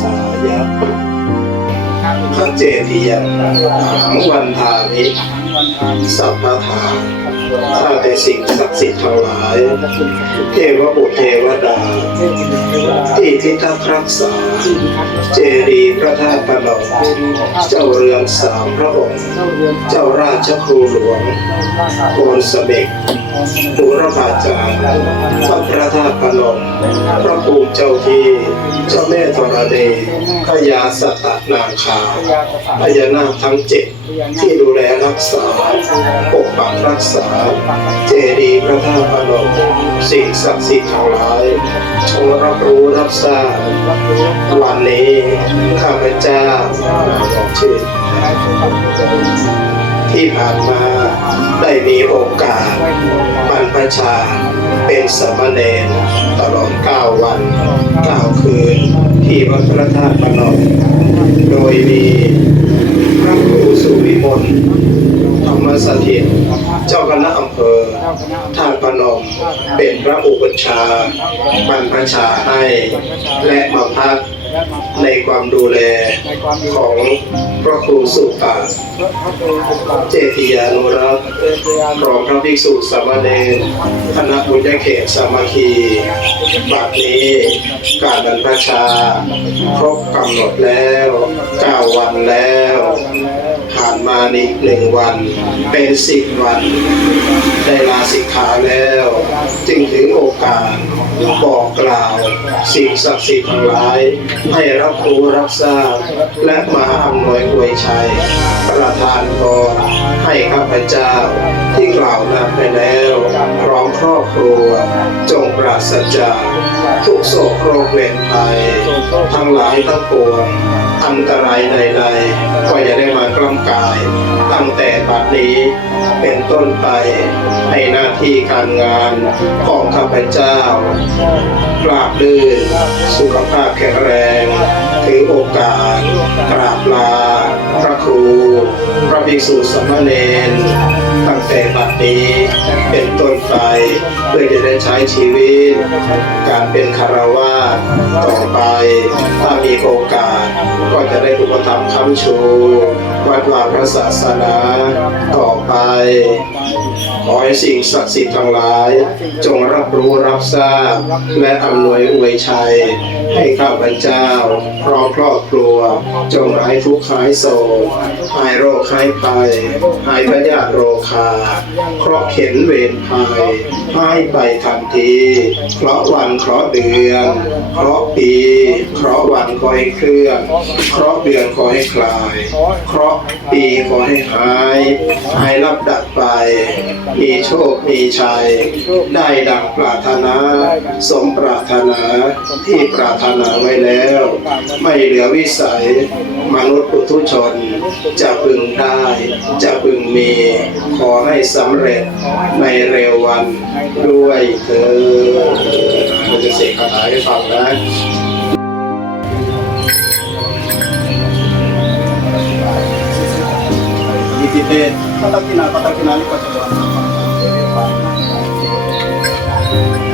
สายะพระเจดียะหังวันทามิสัพพทาข้าแต่สิ่งศักดิ์สิทธิ์ทั้งหลาย เทวบุตรเทวดา ที่พิทักษ์รักษา เจดีย์พระธาตุพนมเจ้าเรือนสามพระองค์ เจ้าราชครูหลวงโกนสเบกบุรพาจารย์พระพระธาตุพนมพระภูมิเจ้าที่ เจ้าแม่ธรณีพญาสัตตนางคาพญานาคทั้งเจ็ด ที่ดูแลรักษาปกปักรักษา เจดีย์พระธาตุพนมสิ่งศักดิ์สิทธิ์ทั้งหลายจงรับรู้รับทราบวันนี้ข้าพเจ้าบอกชื่อที่ผ่านมาได้มีโอกาสบรรพชาเป็นสมเณรตลอด 9 วัน 9 คืน ที่วัดพระธาตุพนมโดยมี สุวิมลธรรมสถิต เจ้าคณะอำเภอท่าตุพนมเป็นพระอุปชฌาย์บรรพชาให้ และมาพักในความดูแลของพระครูสุปาเจติยานุรักษ์พร้อมพระภิกษุสามเณรคณะบุญญาเขตสามัคคีบัดนี้การบรรพชา ครบกำหนดแล้ว 9 วันแล้วานอีกหนึ่งวัน เป็นสิบวัน ได้ลาสิกขาแล้ว จึงถึงโอกาสบอกกล่าวสิ่งศักดิ์สิทธิ์ทั้งหลาย ให้รับรู้รับทราบ และมาอำนวยอวยชัย ประทานพรให้ข้าพเจ้าที่กล่าวนำไปแล้วพร้อมครอบครัว จงปราศจากทุกโศกโรคเวรภัยทั้งหลายทั้งปวงอันตรายใดๆก็อย่าได้มา บัดนี้เป็นต้นไปให้หน้าที่การงานของข้าพเจ้ากราบลื่นสุขภาพแข็งแรง ถือโอกาสกราบลาพระครู ภิกษุสมณเณรตั้งแต่บัดนี้เป็นต้นไปเพื่อจะได้ใช้ชีวิต การเป็นคารวาสต่อไป ถ้ามีโอกาสก็จะได้อุปถัมภ์คำชู วัดวาพระศาสนาต่อไป ขอให้สิ่งศักดิ์สิทธิ์ทั้งหลาย จงรับรู้รับทราบ และอำนวยอวยชัย ให้ข้าพเจ้าพร้อมครอบครัว จงหายทุกข์หายโศกหายโรคหายภัยหายพยาธิโรคาเคราะห์เข็นเวรภัยหายไปทันทีเพราะวันเคราะห์เดือนเคราะห์ปีเคราะห์วันขอให้เคลื่อนเคราะห์เดือนขอให้คลายเคราะห์ปีขอให้หายหายรับดับไปมีโชค มีชัย ได้ดังปรารถนา สมปรารถนาที่ปรารถนาไว้แล้ว ไม่เหลือวิสัย มนุษย์ปุถุชน จะพึงได้ จะพึงมี ขอให้สำเร็จในเร็ววันด้วยเธอเราจะเสกคาถาให้ฟังนะ Iti pe, patak kina, patak kina, patak kina. Thank you.